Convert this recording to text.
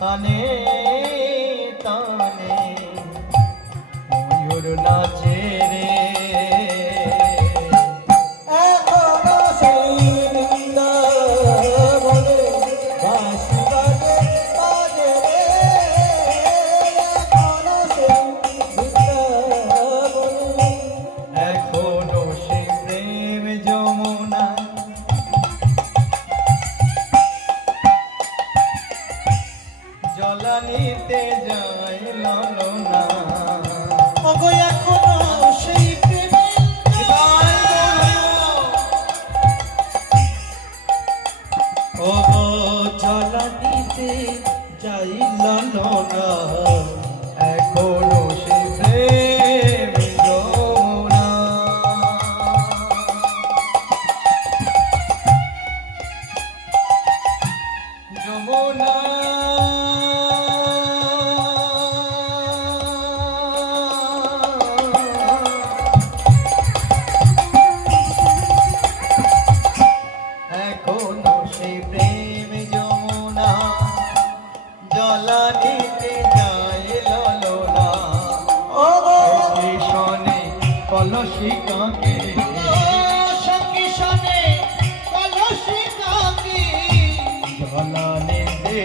তানে তানে ময়ূর নাচে রে এখনো সেই বৃন্দাবনে বাঁশি বাজে বাজে রে এখনো সেই বৃন্দাবনে এখনো সে প্রেম যমুনা জলানিতে যায় ললনা ওগো এখনো সেই প্রেমের ওগো জলানিতে যাই ললনা এখনো সে প্রেম যমুনা যমুনা এখনো সে প্রেম যমুনা জলানিতে যায় ললনা ওগো কৃষ্ণে কলসিকাকে সঙ্গে কলসি কাকি জলানিতে